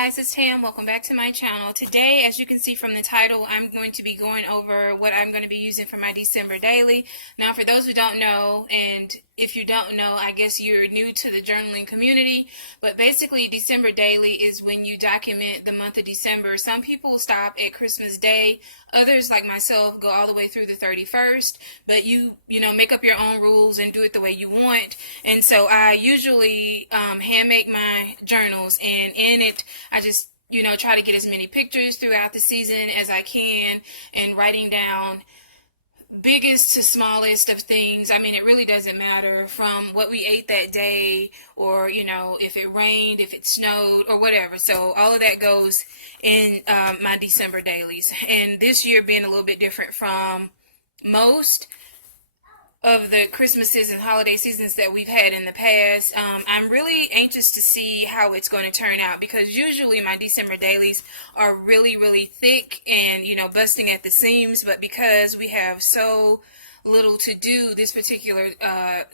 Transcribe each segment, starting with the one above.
guys, it's Tam. Welcome back to my channel. Today, as you can see from the title, I'm going to be going over what I'm going to be using for my December daily. Now, for those who don't know, and if you don't know, I guess you're new to the journaling community, but basically December daily is when you document the month of December. Some people stop at Christmas Day. Others, like myself, go all the way through the 31st, but you make up your own rules and do it the way you want. And so I usually hand make my journals, and in it I just try to get as many pictures throughout the season as I can, and writing down biggest to smallest of things. I mean, it really doesn't matter, from what we ate that day, or if it rained, if it snowed, or whatever. So all of that goes in my December dailies. And this year being a little bit different from most of the Christmases and holiday seasons that we've had in the past, I'm really anxious to see how it's going to turn out, because usually my December dailies are really, really thick and busting at the seams. But because we have so little to do this particular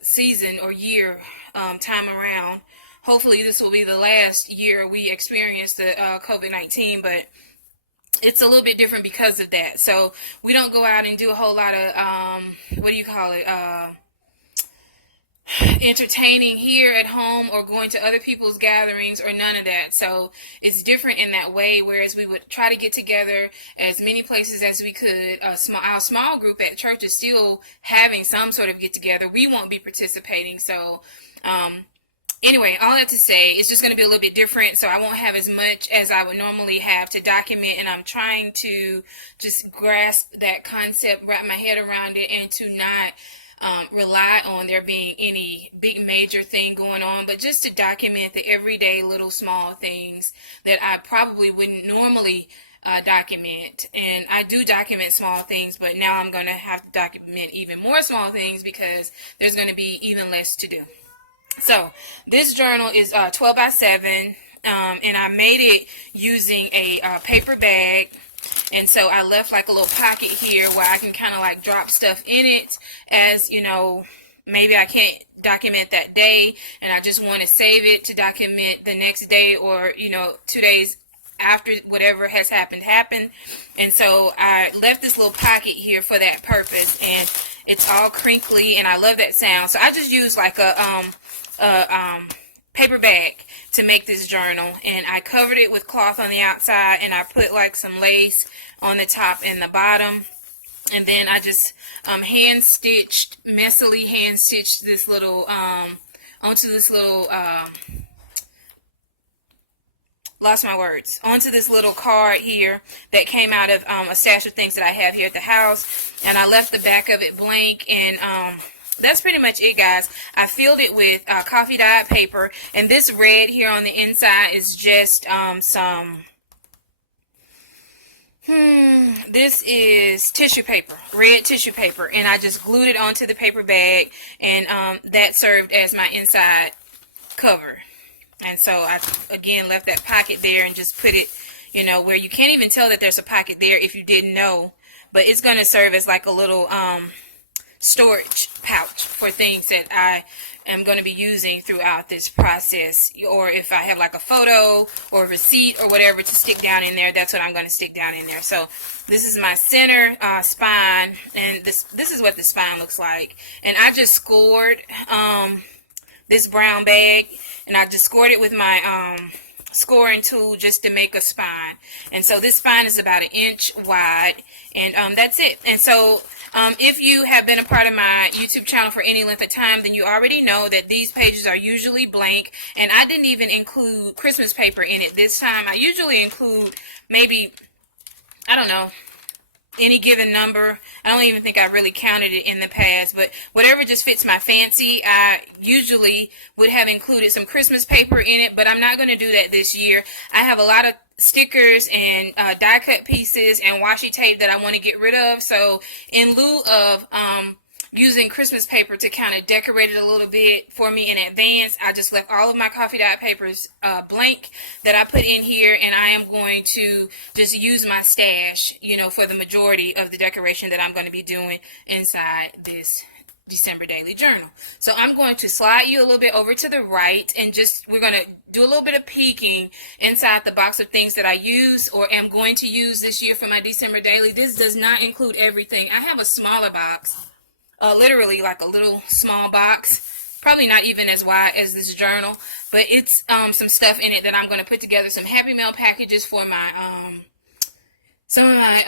season or year time around, hopefully this will be the last year we experience the COVID-19, but it's a little bit different because of that. So we don't go out and do a whole lot of entertaining here at home, or going to other people's gatherings, or none of that. So it's different in that way, whereas we would try to get together as many places as we could. Our small group at church is still having some sort of get together. We won't be participating. So anyway, all that to say, it's just going to be a little bit different, so I won't have as much as I would normally have to document, and I'm trying to just grasp that concept, wrap my head around it, and to not rely on there being any big major thing going on, but just to document the everyday little small things that I probably wouldn't normally document. And I do document small things, but now I'm going to have to document even more small things because there's going to be even less to do. So this journal is 12 by 7, and I made it using a paper bag. And so I left like a little pocket here where I can kind of like drop stuff in it, as maybe I can't document that day and I just want to save it to document the next day, or 2 days after whatever has happened. And so I left this little pocket here for that purpose, and it's all crinkly and I love that sound. So I just use like a paper bag to make this journal, and I covered it with cloth on the outside, and I put like some lace on the top and the bottom, and then I just messily hand stitched this little onto this little onto this little card here that came out of a stash of things that I have here at the house, and I left the back of it blank. And that's pretty much it, guys. I filled it with coffee dyed paper, and this red here on the inside is just this is tissue paper, red tissue paper, and I just glued it onto the paper bag, and that served as my inside cover. And so I again left that pocket there and just put it where you can't even tell that there's a pocket there if you didn't know, but it's going to serve as like a little storage pouch for things that I am going to be using throughout this process, or if I have like a photo or a receipt or whatever to stick down in there, that's what I'm going to stick down in there. So this is my center spine, and this is what the spine looks like. And I just scored this brown bag, and I just scored it with my scoring tool just to make a spine. And so this spine is about 1 inch wide, and that's it. And so if you have been a part of my YouTube channel for any length of time, then you already know that these pages are usually blank, and I didn't even include Christmas paper in it this time. I usually include maybe, I don't know, any given number. I don't even think I really counted it in the past, but whatever just fits my fancy. I usually would have included some Christmas paper in it, but I'm not going to do that this year. I have a lot of stickers and die cut pieces and washi tape that I want to get rid of. So in lieu of using Christmas paper to kind of decorate it a little bit for me in advance, I just left all of my coffee dye papers blank that I put in here, and I am going to just use my stash for the majority of the decoration that I'm going to be doing inside this December Daily Journal. So I'm going to slide you a little bit over to the right, and we're going to do a little bit of peeking inside the box of things that I use or am going to use this year for my December Daily. This does not include everything. I have a smaller box, literally like a little small box, probably not even as wide as this journal, but it's some stuff in it that I'm going to put together, some Happy Mail packages for my some of my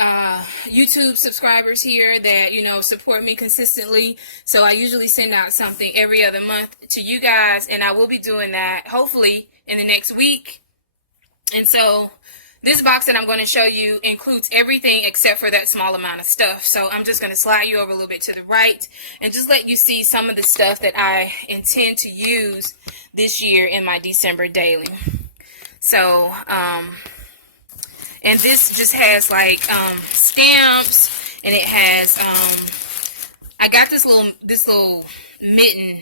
YouTube subscribers here that, you know, support me consistently. So I usually send out something every other month to you guys, and I will be doing that hopefully in the next week. And so this box that I'm going to show you includes everything except for that small amount of stuff. So I'm just going to slide you over a little bit to the right and just let you see some of the stuff that I intend to use this year in my December Daily. So, and this just has like stamps, and it has I got this little mitten,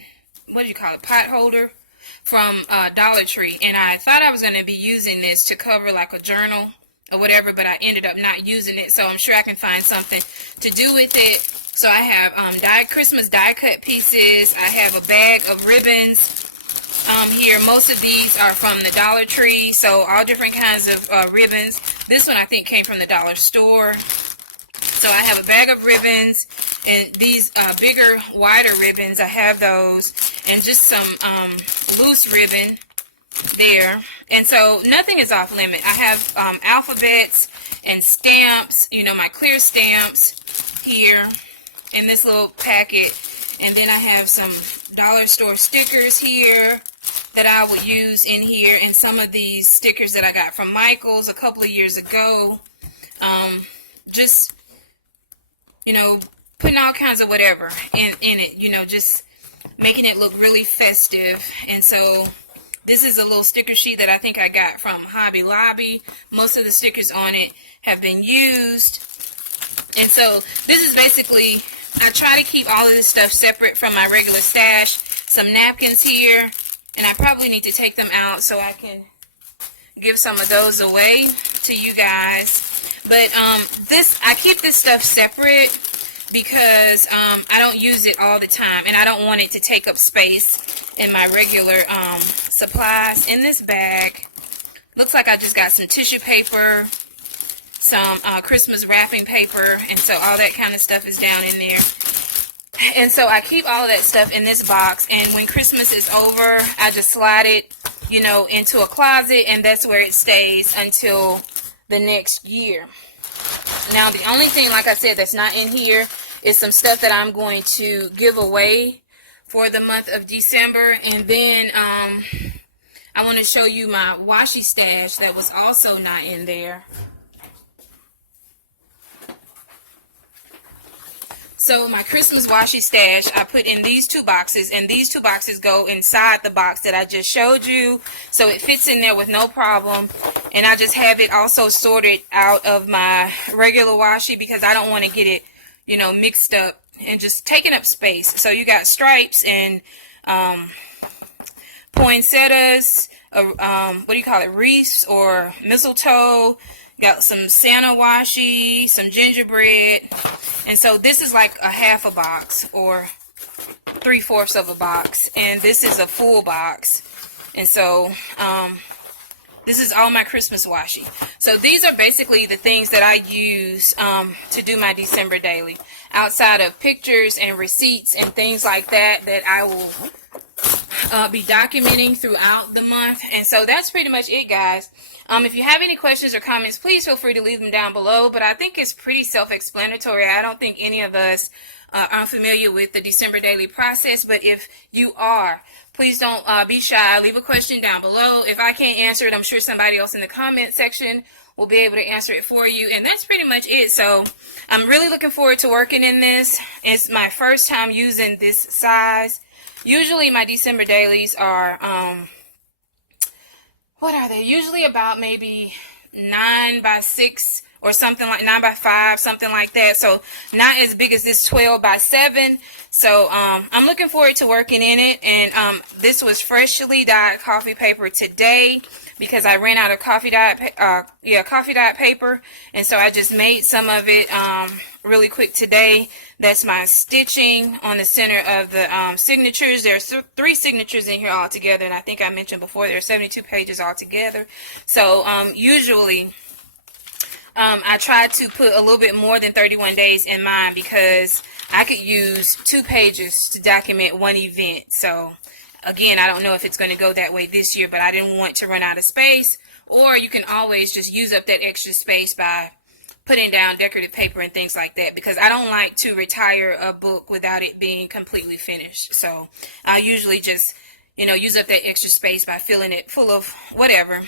what do you call it, pot holder from Dollar Tree, and I thought I was going to be using this to cover like a journal or whatever, but I ended up not using it, so I'm sure I can find something to do with it. So I have Christmas die cut pieces. I have a bag of ribbons here. Most of these are from the Dollar Tree, so all different kinds of ribbons. This one I think came from the dollar store. So I have a bag of ribbons, and these bigger, wider ribbons, I have those, and just some loose ribbon there. And so nothing is off limit. I have alphabets and stamps, you know, my clear stamps here in this little packet. And then I have some dollar store stickers here that I will use in here, and some of these stickers that I got from Michael's a couple of years ago. Just, you know, putting all kinds of whatever in it, you know, just making it look really festive. And so this is a little sticker sheet that I think I got from Hobby Lobby. Most of the stickers on it have been used. And so this is basically, I try to keep all of this stuff separate from my regular stash. Some napkins here, and I probably need to take them out so I can give some of those away to you guys. But I keep this stuff separate because I don't use it all the time, and I don't want it to take up space in my regular supplies. In this bag, looks like I just got some tissue paper, some Christmas wrapping paper, and so all that kind of stuff is down in there. And so I keep all of that stuff in this box, and when Christmas is over, I just slide it, you know, into a closet, and that's where it stays until the next year. Now, the only thing, like I said, that's not in here is some stuff that I'm going to give away for the month of December. And then I want to show you my washi stash that was also not in there. So my Christmas washi stash, I put in these two boxes, and these two boxes go inside the box that I just showed you. So it fits in there with no problem. And I just have it also sorted out of my regular washi because I don't want to get it, you know, mixed up and just taking up space. So you got stripes and poinsettias, what do you call it, wreaths or mistletoe. Got some Santa washi, some gingerbread, and so this is like a half a box or 3/4 of a box, and this is a full box. And so this is all my Christmas washi. So these are basically the things that I use to do my December Daily, outside of pictures and receipts and things like that I will be documenting throughout the month. And so that's pretty much it, guys. If you have any questions or comments, please feel free to leave them down below. But I think it's pretty self-explanatory. I don't think any of us are familiar with the December Daily process. But if you are, please don't be shy. Leave a question down below. If I can't answer it, I'm sure somebody else in the comment section will be able to answer it for you. And that's pretty much it. So I'm really looking forward to working in this. It's my first time using this size. Usually my December dailies are, what are they? Usually about maybe 9 by 6 or something like 9 by 5, something like that. So not as big as this 12 by 7. So I'm looking forward to working in it. And this was freshly dyed coffee paper today because I ran out of coffee dyed paper. And so I just made some of it really quick today. That's my stitching on the center of the signatures. There's 3 signatures in here all together, and I think I mentioned before there are 72 pages all together. So usually I try to put a little bit more than 31 days in mine because I could use 2 pages to document one event. So again, I don't know if it's going to go that way this year, but I didn't want to run out of space. Or you can always just use up that extra space by putting down decorative paper and things like that, because I don't like to retire a book without it being completely finished. So I usually just, use up that extra space by filling it full of whatever,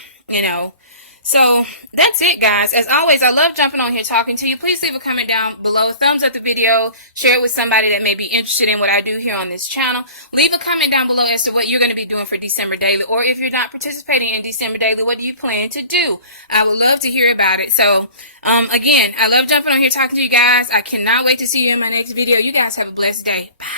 So that's it, guys. As always, I love jumping on here talking to you. Please leave a comment down below. Thumbs up the video. Share it with somebody that may be interested in what I do here on this channel. Leave a comment down below as to what you're going to be doing for December Daily. Or if you're not participating in December Daily, what do you plan to do? I would love to hear about it. So, again, I love jumping on here talking to you guys. I cannot wait to see you in my next video. You guys have a blessed day. Bye.